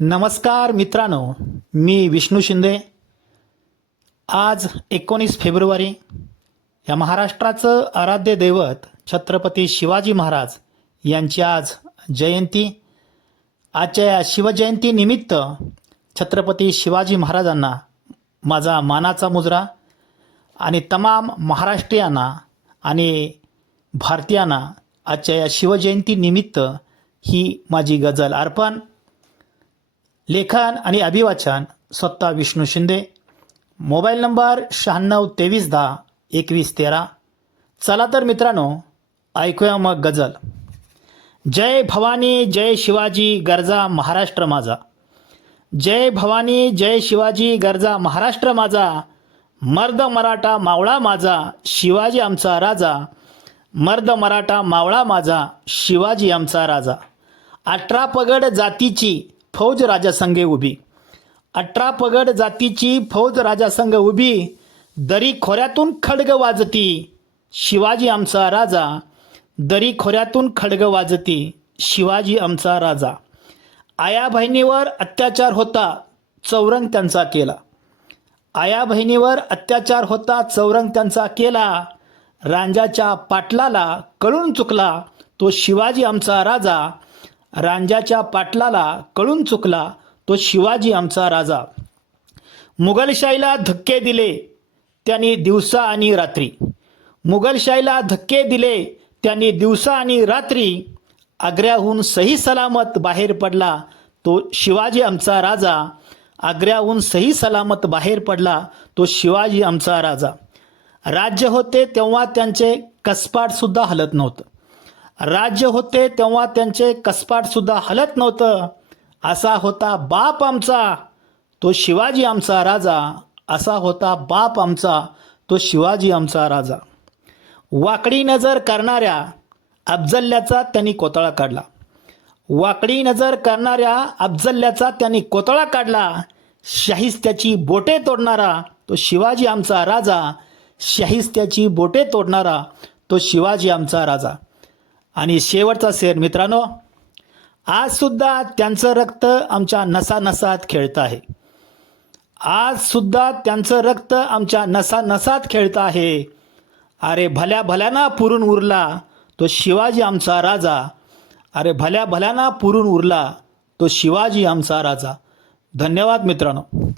नमस्कार मित्रांनो, मी विष्णू शिंदे. आज 19 फेब्रुवारी या महाराष्ट्राचं आराध्य दैवत छत्रपती शिवाजी महाराज यांची आज जयंती. आजच्या या शिवजयंतीनिमित्त छत्रपती शिवाजी महाराजांना माझा मानाचा मुजरा आणि तमाम महाराष्ट्रीयांना आणि भारतीयांना आजच्या या शिवजयंतीनिमित्त ही माझी गझल अर्पण. लेखन आणि अभिवाचन स्वतः विष्णू शिंदे. Mobile number 9623102113. चला तर मित्रांनो, ऐकूया मग गझल. जय भवानी जय शिवाजी गरजा महाराष्ट्र माझा. जय भवानी जय शिवाजी गरजा महाराष्ट्र माझा. मर्द मराठा मावळा माझा शिवाजी आमचा राजा. मर्द मराठा मावळा माझा शिवाजी आमचा राजा. 18 पगड जातीची फौज राजासंगे उभी. 18 पगड जातीची फौज राजासंग उभी. दरी खोऱ्यातून खड्ग वाजती शिवाजी आमचा राजा. दरी खोऱ्यातून खड्ग वाजती शिवाजी आमचा राजा. आया बहिणीवर अत्याचार होता चौरंग त्यांचा केला. आया बहिणीवर अत्याचार होता चौरंग त्यांचा केला. रांजाच्या पाटलाला कळून चुकला तो शिवाजी आमचा राजा. रांजाच्या पाटलाला कळून चुकला तो शिवाजी आमचा राजा. मुघलशाहीला धक्के दिले त्यांनी दिवसा आणि रात्री. मुघलशाहीला धक्के दिले त्यांनी दिवसा आणि रात्री. आग्र्याहून सही सलामत बाहेर पडला तो शिवाजी आमचा राजा. आग्र्याहून सही सलामत बाहेर पडला तो शिवाजी आमचा राजा. राज्य होते तेव्हा त्यांचे कसपाटसुद्धा हलत नव्हतं. राज्य होते तेव्हा त्यांचे कसपाटसुद्धा हलत नव्हतं. असा होता बाप आमचा तो शिवाजी आमचा राजा. असा होता बाप आमचा तो शिवाजी आमचा राजा. वाकडी नजर करणाऱ्या अफजल्याचा त्यांनी कोतळा काढला. वाकडी नजर करणाऱ्या अफजल्याचा त्यांनी कोतळा काढला. शाहिस्त्याची बोटे तोडणारा तो शिवाजी आमचा राजा. शाहिस्त्याची बोटे तोडणारा तो शिवाजी आमचा राजा. आणि शेवटचा शेर मित्रांनो, आजसुद्धा त्यांचं रक्त आमच्या नसानसात खेळतं आहे. आजसुद्धा त्यांचं रक्त आमच्या नसानसात खेळतं आहे. अरे भल्या भल्याना पुरून उरला तो शिवाजी आमचा राजा. अरे भल्या भल्याना पुरून उरला तो शिवाजी आमचा राजा. धन्यवाद मित्रांनो.